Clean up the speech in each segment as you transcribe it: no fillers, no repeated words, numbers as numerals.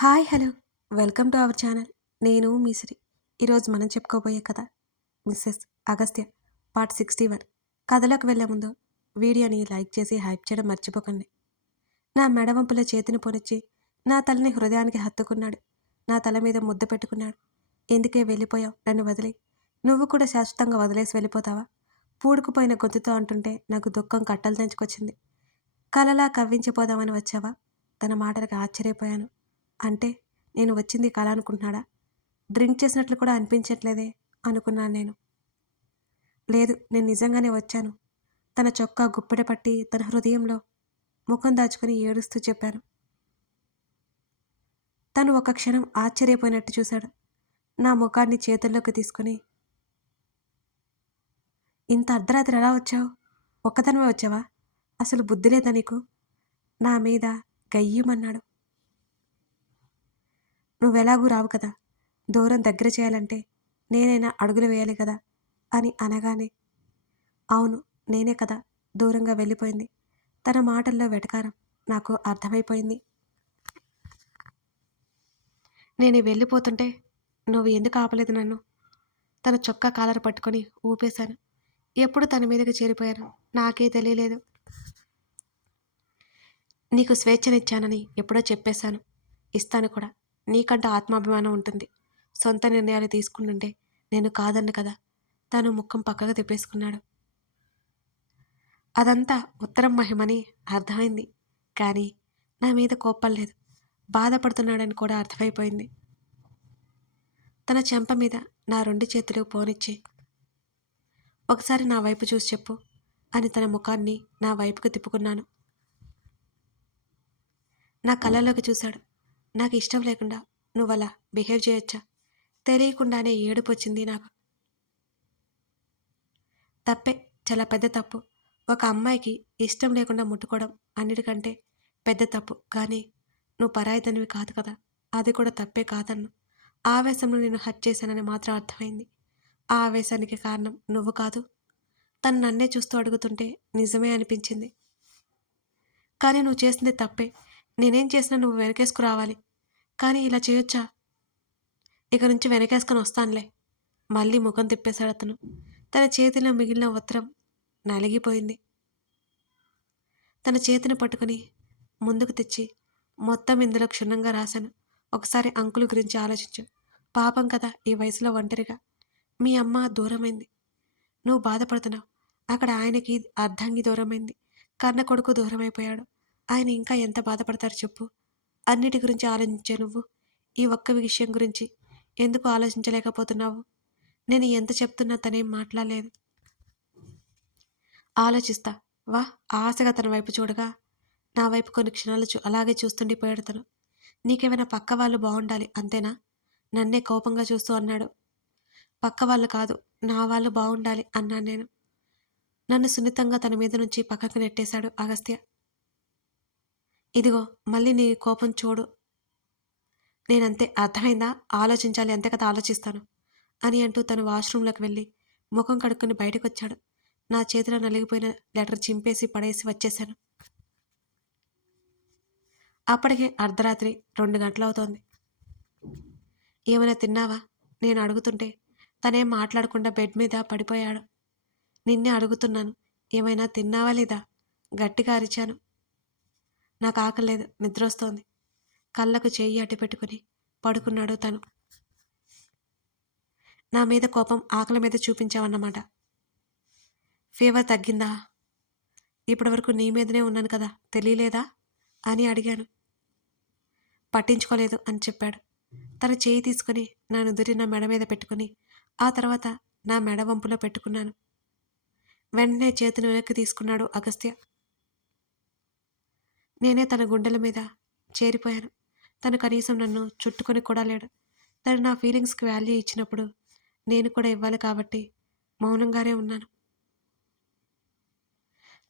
Hi hello welcome to our channel. నేను మీ శ్రీ. ఈరోజు మనం చెప్పుకోబోయే కథ మిస్సెస్ అగస్త్య పార్ట్ 61. కథలోకి వెళ్ళే ముందు వీడియోని లైక్ చేసి హైప్ చేయడం మర్చిపోకండి. నా మెడవంపులో చేతిని పొనిచ్చి నా తలని హృదయానికి హత్తుకున్నాడు. నా తల మీద ముద్ద పెట్టుకున్నాడు. ఎందుకే వెళ్ళిపోయావు నన్ను వదిలి? నువ్వు కూడా శాశ్వతంగా వదిలేసి వెళ్ళిపోతావా? పూడుకుపోయిన గొంతుతో అంటుంటే నాకు దుఃఖం కట్టలు తెంచుకొచ్చింది. కలలా కవ్వించిపోదామని వచ్చావా? తన మాటలకు ఆశ్చర్యపోయాను. అంటే నేను వచ్చింది కల అనుకుంటున్నాడా? డ్రింక్ చేసినట్లు కూడా అనిపించట్లేదే అనుకున్నాను నేను. లేదు, నేను నిజంగానే వచ్చాను. తన చొక్కా గుప్పెట పట్టి తన హృదయంలో ముఖం దాచుకుని ఏడుస్తూ చెప్పాను. తను ఒక క్షణం ఆశ్చర్యపోయినట్టు చూశాడు. నా ముఖాన్ని చేతుల్లోకి తీసుకుని, ఇంత అర్ధరాత్రి ఎలా వచ్చావు? ఒక్కతనమే వచ్చావా? అసలు బుద్ధి లేదా నీకు? నా మీద గయ్యమన్నాడు. నువ్వెలాగూ రావు కదా, దూరం దగ్గర చేయాలంటే నేనైనా అడుగులు వేయాలి కదా అని అనగానే, అవును నేనే కదా దూరంగా వెళ్ళిపోయింది. తన మాటల్లో వెటకారం నాకు అర్థమైపోయింది. నేను వెళ్ళిపోతుంటే నువ్వు ఎందుకు ఆపలేదు నన్ను? తన చొక్కా కాలర్ పట్టుకొని ఊపేశాను. ఎప్పుడు తన మీదకి చేరిపోయాను నాకే తెలియలేదు. నీకు స్వేచ్ఛనిచ్చానని ఎప్పుడో చెప్పేశాను, ఇస్తాను కూడా. నీకంటూ ఆత్మాభిమానం ఉంటుంది. సొంత నిర్ణయాలు తీసుకుంటుంటే నేను కాదన్ను కదా. తను ముఖం పక్కగా తిప్పేసుకున్నాడు. అదంతా ఉత్తరం మహిమని అర్థమైంది. కానీ నా మీద కోపం లేదు, బాధపడుతున్నాడని కూడా అర్థమైపోయింది. తన చెంప మీద నా 2 చేతులు పోనిచ్చి, ఒకసారి నా వైపు చూసి చెప్పు అని తన ముఖాన్ని నా వైపుకు తిప్పుకున్నాను. నా కళ్ళలోకి చూశాడు. నాకు ఇష్టం లేకుండా నువ్వలా బిహేవ్ చేయొచ్చా? తెలియకుండానే ఏడుపు వచ్చింది నాకు. తప్పే, చాలా పెద్ద తప్పు. ఒక అమ్మాయికి ఇష్టం లేకుండా ముట్టుకోవడం అన్నిటికంటే పెద్ద తప్పు. కానీ నువ్వు పరాయిదానివి కాదు కదా, అది కూడా తప్పే కాదన్ను. ఆవేశంలో నేను హత్య చేశానని మాత్రం అర్థమైంది. ఆ ఆవేశానికి కారణం నువ్వు కాదు. తను నన్నే చూస్తూ అడుగుతుంటే నిజమే అనిపించింది. కానీ నువ్వు చేసింది తప్పే. నేనేం చేసినా నువ్వు వెనకేసుకు రావాలి. కానీ ఇలా చేయొచ్చా? ఇక నుంచి వెనకేసుకొని వస్తానులే. మళ్ళీ ముఖం తిప్పేశాడు అతను. తన చేతిలో మిగిలిన ఉత్తరం నలిగిపోయింది. తన చేతిని పట్టుకుని ముందుకు తెచ్చి, మొత్తం ఇందులో క్షుణ్ణంగా రాశాను. ఒకసారి అంకుల్ గురించి ఆలోచించు. పాపం కదా ఈ వయసులో ఒంటరిగా. మీ అమ్మ దూరమైంది, నువ్వు బాధపడుతున్నావు. అక్కడ ఆయనకి అర్ధంగి దూరమైంది, కన్న కొడుకు దూరమైపోయాడు. ఆయన ఇంకా ఎంత బాధపడతారు చెప్పు. అన్నిటి గురించి ఆలోచించే నువ్వు ఈ ఒక్క విషయం గురించి ఎందుకు ఆలోచించలేకపోతున్నావు? నేను ఎంత చెప్తున్నా తనేం మాట్లాడలేదు. ఆలోచిస్తా వా. ఆశగా తన వైపు చూడగా నా వైపు కొన్ని క్షణాలు అలాగే చూస్తుండిపోయాడు తను. నీకేమైనా పక్క వాళ్ళు బాగుండాలి అంతేనా? నన్నే కోపంగా చూస్తూ అన్నాడు. పక్క వాళ్ళు కాదు, నా వాళ్ళు బాగుండాలి అన్నాను నేను. నన్ను సున్నితంగా తన మీద నుంచి పక్కకు నెట్టేశాడు అగస్త్య. ఇదిగో మళ్ళీ నీ కోపం చూడు. నేనంతే, అర్థమైందా? ఆలోచించాలి అంతే కదా, ఆలోచిస్తాను అని అంటూ తను వాష్రూంలోకి వెళ్ళి ముఖం కడుక్కుని బయటకొచ్చాడు. నా చేతిలో నలిగిపోయిన లెటర్ చింపేసి పడేసి వచ్చేశాను. అప్పటికే అర్ధరాత్రి 2 గంటలవుతోంది. ఏమైనా తిన్నావా నేను అడుగుతుంటే తనేం మాట్లాడకుండా బెడ్ మీద పడిపోయాడు. నిన్నే అడుగుతున్నాను, ఏమైనా తిన్నావా లేదా? గట్టిగా అరిచాను. నాకు ఆకలేదు, నిద్రొస్తోంది. కళ్ళకు చెయ్యి అట్టి పెట్టుకుని పడుకున్నాడు తను. నా మీద కోపం ఆకలి మీద చూపించావన్నమాట. ఫీవర్ తగ్గిందా? ఇప్పటివరకు నీ మీదనే ఉన్నాను కదా, తెలియలేదా అని అడిగాను. పట్టించుకోలేదు అని చెప్పాడు. తన చేయి తీసుకుని నా నుదురి నా మెడ మీద పెట్టుకుని ఆ తర్వాత నా మెడ వంపులో పెట్టుకున్నాను. వెంటనే చేతిని వెనక్కి తీసుకున్నాడు అగస్త్య. నేనే తన గుండెల మీద చేరిపోయాను. తను కనీసం నన్ను చుట్టుకొని కూడా లేడు. తను నా ఫీలింగ్స్కి వాల్యూ ఇచ్చినప్పుడు నేను కూడా ఇవ్వాలి కాబట్టి మౌనంగానే ఉన్నాను.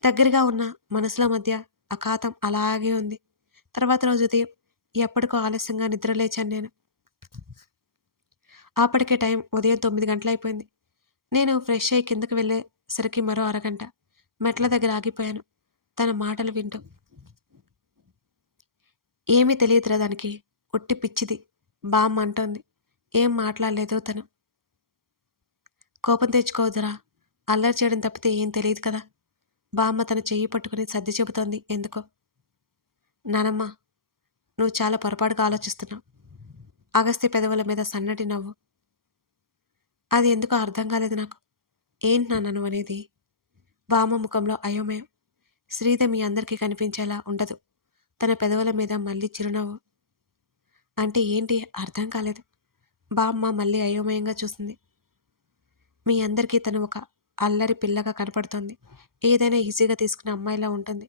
దగ్గరగా ఉన్న మనసుల మధ్య అఖాతం అలాగే ఉంది. తర్వాత రోజు ఉదయం ఎప్పటికో ఆలస్యంగా నిద్రలేచాను నేను. అప్పటికే టైం ఉదయం 9 గంటలైపోయింది. నేను ఫ్రెష్ అయ్యి కిందకి వెళ్ళేసరికి మరో అరగంట. మెట్ల దగ్గర ఆగిపోయాను తన మాటలు వింటూ. ఏమీ తెలియదురా దానికి, ఉట్టి పిచ్చిది బామ్మ అంటోంది. ఏం మాట్లాడలేదు తను. కోపం తెచ్చుకోవద్దురా, అల్లరి చేయడం తప్పితే ఏం తెలియదు కదా. బామ్మ తన చెయ్యి పట్టుకుని సర్ది చెబుతోంది ఎందుకో. నానమ్మ, నువ్వు చాలా పొరపాటుగా ఆలోచిస్తున్నావు. అగస్త్య పెదవుల మీద సన్నటి నవ్వు. అది ఎందుకో అర్థం కాలేదు నాకు. ఏంటి నాన్న నువ్వు అనేది? బామ్మ ముఖంలో అయోమయం. శ్రీధ మీ అందరికీ కనిపించేలా ఉండదు. తన పెదవుల మీద మళ్ళీ చిరునవ్వు. అంటే ఏంటి అర్థం కాలేదు. బామ్మ మళ్ళీ అయోమయంగా చూసింది. మీ అందరికీ తను ఒక అల్లరి పిల్లగా కనపడుతోంది. ఏదైనా ఈజీగా తీసుకునే అమ్మాయిలా ఉంటుంది.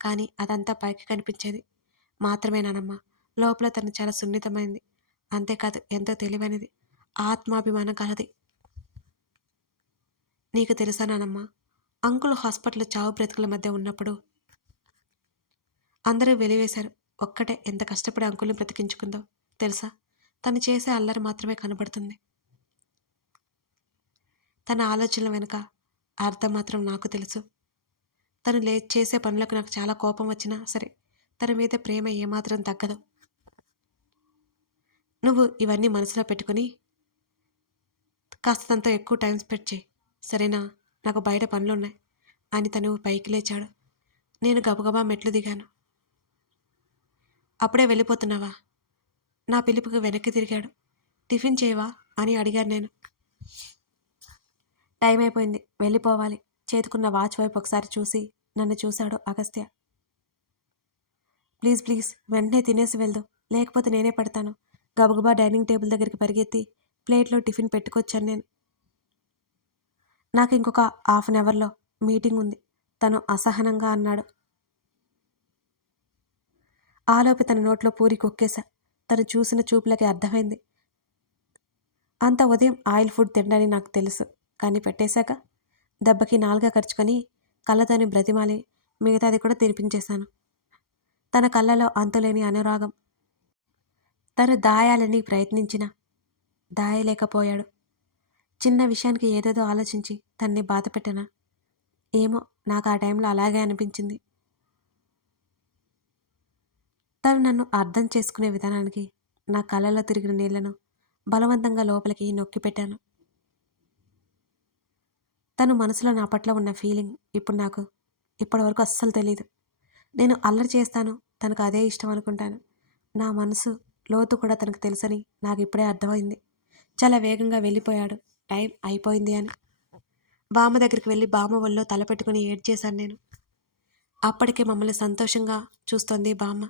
కానీ అదంతా పైకి కనిపించేది మాత్రమేనానమ్మా. లోపల తను చాలా సున్నితమైంది. అంతేకాదు ఎంతో తెలివైనది, ఆత్మాభిమానం కలది. నీకు తెలుసానానమ్మా, అంకుల్ హాస్పిటల్లో చావు బ్రతుకుల మధ్య ఉన్నప్పుడు అందరూ వెలివేశారు. ఒక్కటే ఎంత కష్టపడి అంకుల్ని బ్రతికించుకుందో తెలుసా. తను చేసే అల్లరి మాత్రమే కనబడుతుంది. తన ఆలోచనల వెనుక అర్థం మాత్రం నాకు తెలుసు. తను చేసే పనులకు నాకు చాలా కోపం వచ్చినా సరే తన మీద ప్రేమ ఏమాత్రం తగ్గదు. నువ్వు ఇవన్నీ మనసులో పెట్టుకుని కాస్త తనతో ఎక్కువ టైం స్పెండ్ చేయి, సరేనా? నాకు బయట పనులున్నాయి అని తను పైకి లేచాడు. నేను గబగబా మెట్లు దిగాను. అప్పుడే వెళ్ళిపోతున్నావా? నా పిలుపుకి వెనక్కి తిరిగాడు. టిఫిన్ చేయవా అని అడిగాను నేను. టైం అయిపోయింది, వెళ్ళిపోవాలి. చేతుకున్న వాచ్ వైపు ఒకసారి చూసి నన్ను చూశాడు అగస్త్య. ప్లీజ్ ప్లీజ్ వెంటనే తినేసి వెళ్దు, లేకపోతే నేనే పడతాను. గబగబా డైనింగ్ టేబుల్ దగ్గరికి పరిగెత్తి ప్లేట్లో టిఫిన్ పెట్టుకొచ్చాను నేను. నాకు ఇంకొక హాఫ్ అన్ అవర్లో మీటింగ్ ఉంది, తను అసహనంగా అన్నాడు. ఆలోపు తన నోట్లో పూరి కొక్కేశా. తను చూసిన చూపులకి అర్థమైంది. అంత ఉదయం ఆయిల్ ఫుడ్ తినడని నాకు తెలుసు, కానీ పెట్టేశాక దెబ్బకి నాలుక ఖర్చుకొని కళ్ళతోని బ్రతిమాలి మిగతాది కూడా తినిపించేశాను. తన కళ్ళలో అంతులేని అనురాగం. తను దాయాలని ప్రయత్నించినా దాయలేకపోయాడు. చిన్న విషయానికి ఏదేదో ఆలోచించి తన్ని బాధ పెట్టనా ఏమో, నాకు ఆ టైంలో అలాగే అనిపించింది. తను నన్ను అర్థం చేసుకునే విధానానికి నా కళ్ళలో తిరిగిన నీళ్లను బలవంతంగా లోపలికి నొక్కిపెట్టాను. తను మనసులో నా పట్ల ఉన్న ఫీలింగ్ ఇప్పుడు నాకు ఇప్పటివరకు అస్సలు తెలీదు. నేను అల్లరి చేస్తాను, తనకు అదే ఇష్టం అనుకుంటాను. నా మనసు లోతు కూడా తనకు తెలుసని నాకు ఇప్పుడే అర్థమైంది. చాలా వేగంగా వెళ్ళిపోయాడు, టైం అయిపోయింది అని. బామ్మ దగ్గరికి వెళ్ళి బామ్మ ఒళ్ళో తల పెట్టుకుని ఏడ్చేశాను నేను. అప్పటికే మమ్మల్ని సంతోషంగా చూస్తోంది బామ్మ.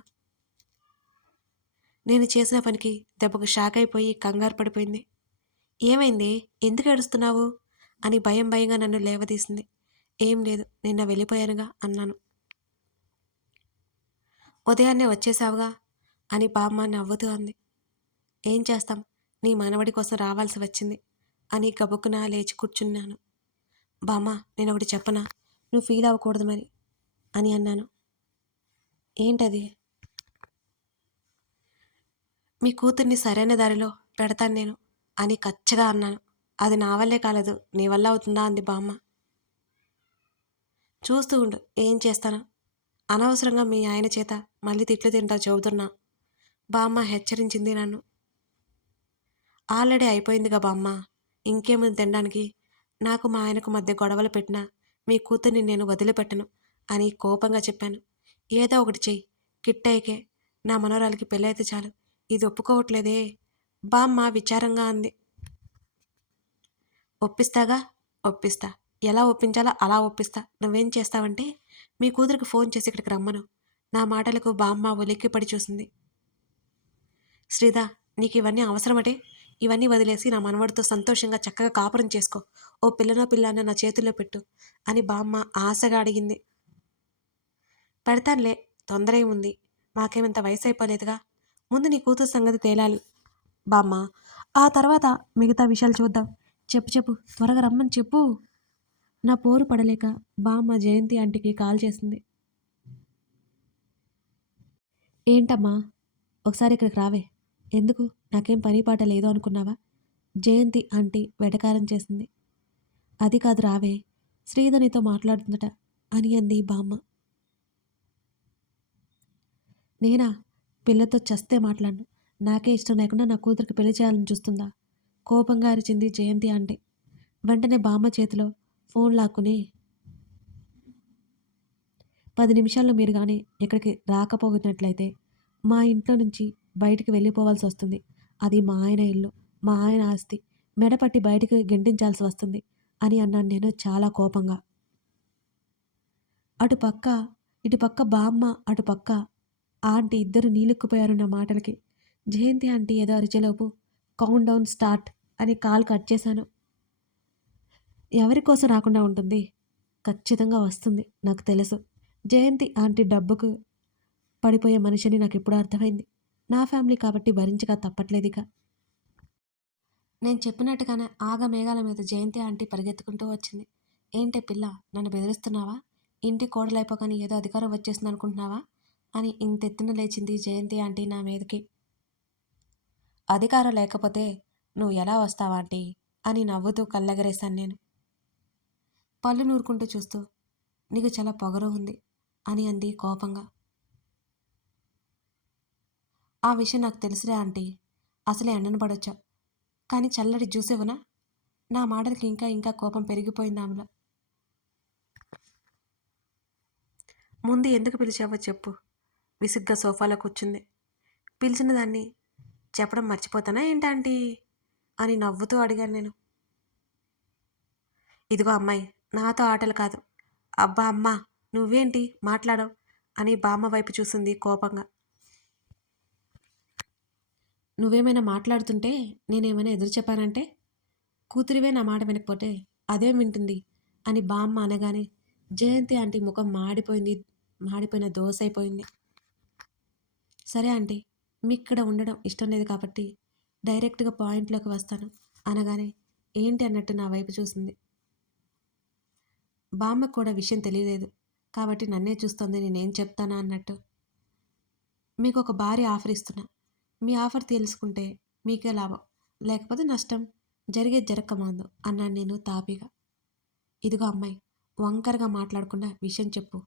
నేను చేసిన పనికి దెబ్బకు షాక్ అయిపోయి కంగారు పడిపోయింది. ఏమైంది, ఎందుకు ఏడుస్తున్నావు అని భయం భయంగా నన్ను లేవదీసింది. ఏం లేదు, నిన్న వెళ్ళిపోయానుగా అన్నాను. ఉదయాన్నే వచ్చేసావుగా అని బామ్మ నవ్వుతూ అంది. ఏం చేస్తాం, నీ మనవడి కోసం రావాల్సి వచ్చింది అని గబుక్కున లేచి కూర్చున్నాను. బామ్మ, నేను ఒకటి చెప్పనా, నువ్వు ఫీల్ అవ్వకూడదు మరి అని అన్నాను. ఏంటది? మీ కూతుర్ని సరైన దారిలో పెడతాను నేను అని కచ్చగా అన్నాను. అది నా వల్లే కాలేదు, నీ వల్ల అవుతుందా అంది బామ్మ. చూస్తూ ఉండు ఏం చేస్తాను. అనవసరంగా మీ ఆయన చేత మళ్ళీ తిట్లు తింటా చెబుతున్నా, బామ్మ హెచ్చరించింది నన్ను. ఆల్రెడీ అయిపోయిందిగా బామ్మ, ఇంకేముంది తినడానికి. నాకు మా ఆయనకు మధ్య గొడవలు పెట్టినా మీ కూతుర్ని నేను వదిలిపెట్టను అని కోపంగా చెప్పాను. ఏదో ఒకటి చెయ్యి, కిట్టయ్యకే నా మనవరాలికి పెళ్ళైతే చాలు. ఇది ఒప్పుకోవట్లేదే బామ్మ విచారంగా అంది. ఒప్పిస్తాగా, ఒప్పిస్తా. ఎలా ఒప్పించాలో అలా ఒప్పిస్తా. నువ్వేం చేస్తావంటే మీ కూతురికి ఫోన్ చేసి ఇక్కడికి రమ్మను. నా మాటలకు బామ్మ ఉలిక్కిపడి చూసింది. శ్రీధా, నీకు ఇవన్నీ అవసరమటే? ఇవన్నీ వదిలేసి నా మనవడితో సంతోషంగా చక్కగా కాపురం చేసుకో. ఓ పిల్లనో పిల్లాన్నో నా చేతుల్లో పెట్టు అని బామ్మ ఆశగా అడిగింది. పెడతానులే, తొందర ఏముంది, మాకేమంత వయసు అయిపోలేదుగా. ముందు నీ కూతురు సంగతి తేలాలి బామ్మ, ఆ తర్వాత మిగతా విషయాలు చూద్దాం. చెప్పు చెప్పు, త్వరగా రమ్మని చెప్పు. నా పోరు పడలేక బామ్మ జయంతి ఆంటీకి కాల్ చేసింది. ఏంటమ్మా, ఒకసారి ఇక్కడికి రావే. ఎందుకు, నాకేం పని పాట లేదు అనుకున్నావా? జయంతి ఆంటీ వెటకారం చేసింది. అది కాదు, రావే, శ్రీధనితో మాట్లాడుతుందట అని అంది బామ్మ. నేనా? పిల్లతో చస్తే మాట్లాడను. నాకే ఇష్టం లేకుండా నా కూతురికి పెళ్లి చేయాలని చూస్తుందా? కోపంగా అరిచింది జయంతి ఆంటీ. వెంటనే బామ్మ చేతిలో ఫోన్ లాక్కుని 10 నిమిషాల్లో మీరు గానీ ఇక్కడికి రాకపోయినట్లయితే మా ఇంట్లో నుంచి బయటికి వెళ్ళిపోవాల్సొస్తుంది. అది మా ఆయన ఇల్లు. మా ఆయన ఆస్తి. మెడపట్టి బయటికి గెంటించాల్సి వస్తుంది అని అన్నాను నేను చాలా కోపంగా. అటుపక్క, ఇటుపక్క బామ్మ, అటుపక్క ఆంటీ ఇద్దరు నీలిక్కిపోయారు నా మాటలకి. జయంతి ఆంటీ ఏదో అరిచేలోపు కౌంట్ డౌన్ స్టార్ట్ అని కాల్ కట్ చేశాను. ఎవరి కోసం రాకుండా ఉంటుంది? ఖచ్చితంగా వస్తుంది. నాకు తెలుసు. జయంతి ఆంటీ డబ్బుకు పడిపోయే మనిషిని నాకిప్పుడు అర్థమైంది. నా ఫ్యామిలీ కాబట్టి భరించక తప్పట్లేదిక. నేను చెప్పినట్టుగానే ఆగమేఘాల మీద జయంతి ఆంటీ పరిగెత్తుకుంటూ వచ్చింది. ఏంటే పిల్ల, నన్ను బెదిరిస్తున్నావా? ఇంటి కోడలైపోగానే ఏదో అధికారం వచ్చేసింది అనుకుంటున్నావా? అని ఇంతెత్తున లేచింది జయంతి ఆంటీ నా మీదకి. అధికారం లేకపోతే నువ్వు ఎలా వస్తావా ఆంటీ అని నవ్వుతూ కళ్ళెగరేశాను నేను. పళ్ళు నూరుకుంటూ చూస్తూ, నీకు చాలా పొగరు ఉంది అని అంది కోపంగా. ఆ విషయం నాకు తెలుసులే ఆంటీ. అసలే ఎండన పడొచ్చావు. కానీ చల్లటి జ్యూస్ ఇవ్వనా? నా మాటలకి ఇంకా ఇంకా కోపం పెరిగిపోయింది ఆమెలో. ముందు ఎందుకు పిలిచావో చెప్పు. విసుగ్గా సోఫాలో కూర్చుంది. పిలిచిన దాన్ని చెప్పడం మర్చిపోతానా ఏంటాంటీ అని నవ్వుతూ అడిగాను నేను. ఇదిగో అమ్మాయి, నాతో ఆటలు కాదు. అబ్బా అమ్మా, నువ్వేంటి మాట్లాడవు అని బామ్మ వైపు చూసింది కోపంగా. నువ్వేమైనా మాట్లాడుతుంటే నేనేమైనా ఎదురు చెప్పానంటే? కూతురివే నా మాట వినకపోతే అదేం వింటుంది అని బామ్మ అనగానే జయంతి ఆంటీ ముఖం మాడిపోయిన దోశ అయిపోయింది. సరే ఆంటీ, మీక్కడ ఉండడం ఇష్టం లేదు కాబట్టి డైరెక్ట్గా పాయింట్లోకి వస్తాను అనగానే ఏంటి అన్నట్టు నా వైపు చూసింది. బామ్మకు కూడా విషయం తెలియలేదు కాబట్టి నన్నే చూస్తుంది నేనేం చెప్తానా అన్నట్టు. మీకు ఒక భారీ ఆఫర్ ఇస్తున్నా. మీ ఆఫర్ తెలుసుకుంటే మీకే లాభం, లేకపోతే నష్టం. జరిగేది జరక్కమాందు అన్నాను నేను తాపిగా. ఇదిగో అమ్మాయి, వంకరగా మాట్లాడకుండా విషయం చెప్పు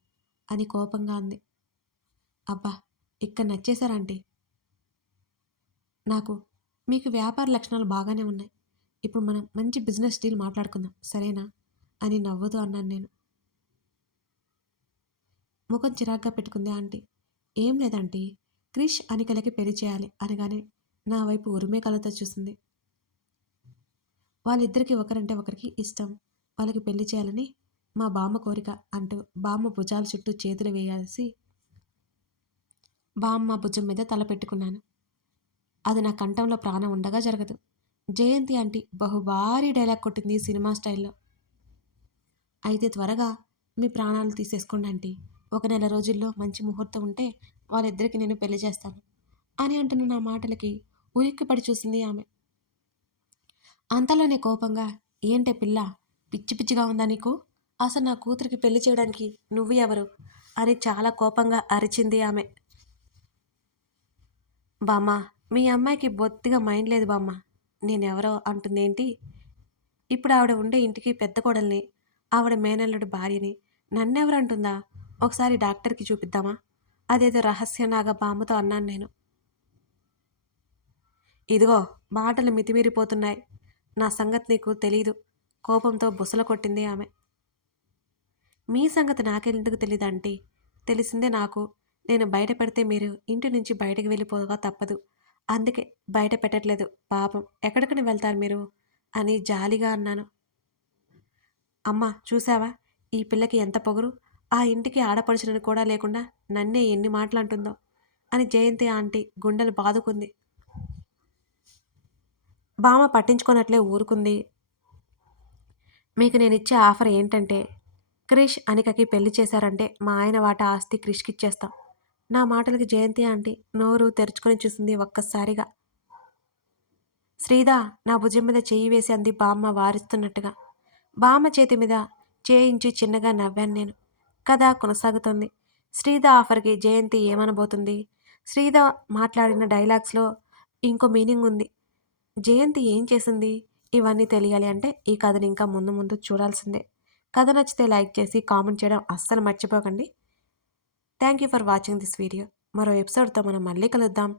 అని కోపంగా అంది. అబ్బా, ఇక్కడ నచ్చేశారంటీ నాకు. మీకు వ్యాపార లక్షణాలు బాగానే ఉన్నాయి. ఇప్పుడు మనం మంచి బిజినెస్ డీల్ మాట్లాడుకుందాం, సరేనా అని నవ్వుతూ అన్నాను నేను. ముఖం చిరాగ్గా పెట్టుకుంది ఆంటీ. ఏం లేదంటీ, క్రిష్ అనికలకి పెళ్లి చేయాలి అనగానే నా వైపు ఉరిమే కళ్ళతో చూసింది. వాళ్ళిద్దరికీ ఒకరంటే ఒకరికి ఇష్టం. వాళ్ళకి పెళ్లి చేయాలని మా బామ్మ కోరిక అంటూ బామ్మ భుజాల చుట్టూ చేతులు వేయాల్సి బామ్మ భుజం మీద తల పెట్టుకున్నాను. అది నా కంఠంలో ప్రాణం ఉండగా జరగదు. జయంతి ఆంటీ బహుభారీ డైలాగ్ కొట్టింది సినిమా స్టైల్లో. అయితే త్వరగా మీ ప్రాణాలు తీసేసుకోండి ఆంటీ. 1 నెల రోజుల్లో మంచి ముహూర్తం ఉంటే వాళ్ళిద్దరికి నేను పెళ్లి చేస్తాను అని అంటున్న నా మాటలకి ఉలిక్కిపడి చూసింది ఆమె. అంతలోనే కోపంగా, ఏంటే పిల్ల, పిచ్చి పిచ్చిగా ఉందా నీకు? అసలు నా కూతురికి పెళ్లి చేయడానికి నువ్వు ఎవరు అని చాలా కోపంగా అరిచింది ఆమె. బామ్మ, మీ అమ్మాయికి బొత్తిగా మైండ్ లేదు బామ్మ. నేనెవరో అంటుందేంటి? ఇప్పుడు ఆవిడ ఉండే ఇంటికి పెద్ద కోడల్ని, ఆవిడ మేనల్లుడి భార్యని. నన్నెవరు అంటుందా? ఒకసారి డాక్టర్కి చూపిద్దామా? అదేదో రహస్యంలాగా బామ్మతో అన్నాను నేను. ఇదిగో, మాటలు మితిమీరిపోతున్నాయి. నా సంగతి నీకు తెలీదు కోపంతో బుసల కొట్టింది ఆమె. మీ సంగతి నాకెందుకు తెలీదంటీ? తెలిసిందే నాకు. నేను బయట పెడితే మీరు ఇంటి నుంచి బయటకు వెళ్ళిపోగా తప్పదు. అందుకే బయట పెట్టట్లేదు. పాపం, ఎక్కడికని వెళ్తారు మీరు అని జాలిగా అన్నాను. అమ్మా, చూసావా ఈ పిల్లకి ఎంత పొగరు? ఆ ఇంటికి ఆడపడుచునని కూడా లేకుండా నన్నే ఎన్ని మాటలు అంటుందో అని జయంతి ఆంటీ గుండెలు బాదుకుంది. బామ్మ పట్టించుకోనట్లే ఊరుకుంది. మీకు నేనిచ్చే ఆఫర్ ఏంటంటే, క్రిష్ అనికకి పెళ్లి చేశారంటే మా ఆయన వాటా ఆస్తి క్రిష్కి ఇచ్చేస్తాం. నా మాటలకి జయంతి ఆంటీ నోరు తెరుచుకొని చూసింది ఒక్కసారిగా. శ్రీదా, నా భుజం మీద చెయ్యి వేసి అంది బామ్మ వారిస్తున్నట్టుగా. బామ్మ చేతి మీద చేయించి చిన్నగా నవ్వాను నేను. కథ కొనసాగుతోంది. శ్రీద ఆఫర్కి జయంతి ఏమనబోతుంది? శ్రీద మాట్లాడిన డైలాగ్స్లో ఇంకో మీనింగ్ ఉంది. జయంతి ఏం చేసింది? ఇవన్నీ తెలియాలి అంటే ఈ కథని ఇంకా ముందు ముందు చూడాల్సిందే. కథ నచ్చితే లైక్ చేసి కామెంట్ చేయడం అస్సలు మర్చిపోకండి. Thank you for watching this video. మరో ఎపిసోడ్తో మనం మళ్ళీ కలుద్దాం.